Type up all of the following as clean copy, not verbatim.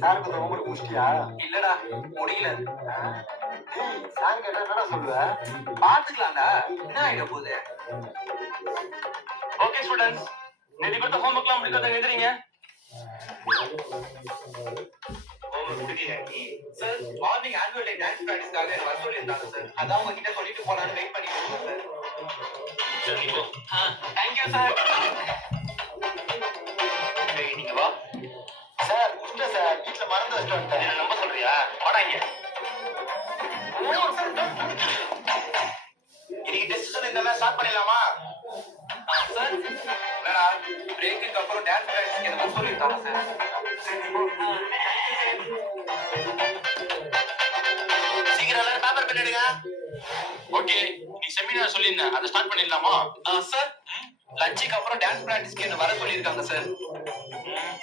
சாருக்கு உங்களுக்கு முடிச்சிட்டியா? இல்லடா முடியல. டேய் சார் கேட்டா என்னடா சொல்லுவ? பாத்துக்கலாம்டா. என்ன ஆயிட போகுது? ஓகே ஸ்டூடண்ட்ஸ், நேத்து கொடுத்த ஹோம்ஒர்க்லாம் முடிக்காத எழுதுறீங்க. Sir morning annual day dance பிராக்டிஸ்க்காக வர சொல்லியிருந்தாங்க சார். அதான் உங்ககிட்ட சொல்லிட்டு போலான்னு வெயிட் பண்ணிட்டு இருக்கோம் சார். சரி போ. Thank you sir. நீங்க வா. சார் முடிச்சிட்ட சார், வீட்டுல மறந்து வச்சுட்டு வந்துட்டேன். என்ன நம்ப சொல்றியா? வாடா இங்க. இன்னைக்கு டெஸ்ட் சொல்லியிருந்தா ஸ்டார்ட் பண்ணிடலாமா? சார் என்னடா பிரேக்குக்கு அப்புறம் டான்ஸ் பிராக்டிஸ்க்கு என்ன வர சொல்லியிருந்தாங்க சார். சீக்கிரம் எல்லாரும் பேப்பர் பென் எடுங்க. ஓகே, நீ செமினார் சொல்லியிருந்த அதை ஸ்டார்ட் பண்ணிடலாமா? சார் லஞ்சுக்கு அப்புறம் டான்ஸ் பிராக்டிஸ்க்கு என்ன வர சொல்லியிருக்காங்க சார்.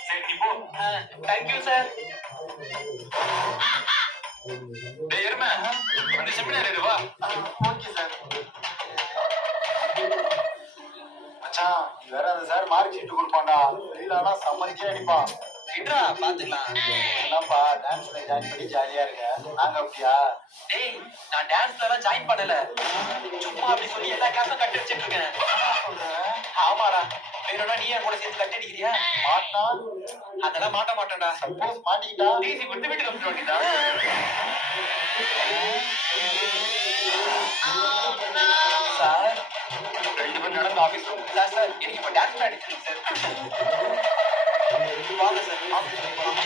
சரி நீ போ. Thank you sir. டேய் எருமை, அந்த செமினார் எடு வா. Okay sir. மச்சான் நீ வேற அந்த சார் மார்க் ஷீட் கொடுப்பான்டா. வெளியிலனா சம்மதியா அடிப்பான். விட்றா பாத்துக்கலாம். என்னப்பா டான்ஸ்ல ஜாயின் பண்ணி ஜாலியா இருக்க? நாங்க அப்படியா? டேய் நான் டான்ஸ்ல எல்லாம் ஜாயின் பண்ணல. சும்மா அப்படி சொல்லி எல்லா கிளாஸும் கட் அடிச்சிட்டு இருக்கேன். ஆமாடா. வேணும்னா நீ என் கூட சேர்த்து கட் அடிக்கிறியா? மாட்டா? அதெல்லாம் மாட்ட மாட்டேன்டா. சப்போஸ் மாட்டிக்கிட்டா? டிசி கொடுத்து வீட்டுக்கு அனுப்பிச்சு வேண்டியதா? சார் ரெண்டு பேரும் நடந்து ஆபீஸ் ரூம். சார் சார் எனக்கு இப்போ டான்ஸ் பிராக்டிஸ் இருக்கு சார். வாங்க சார் ஆஃபீஸ்க்கு போலாம்.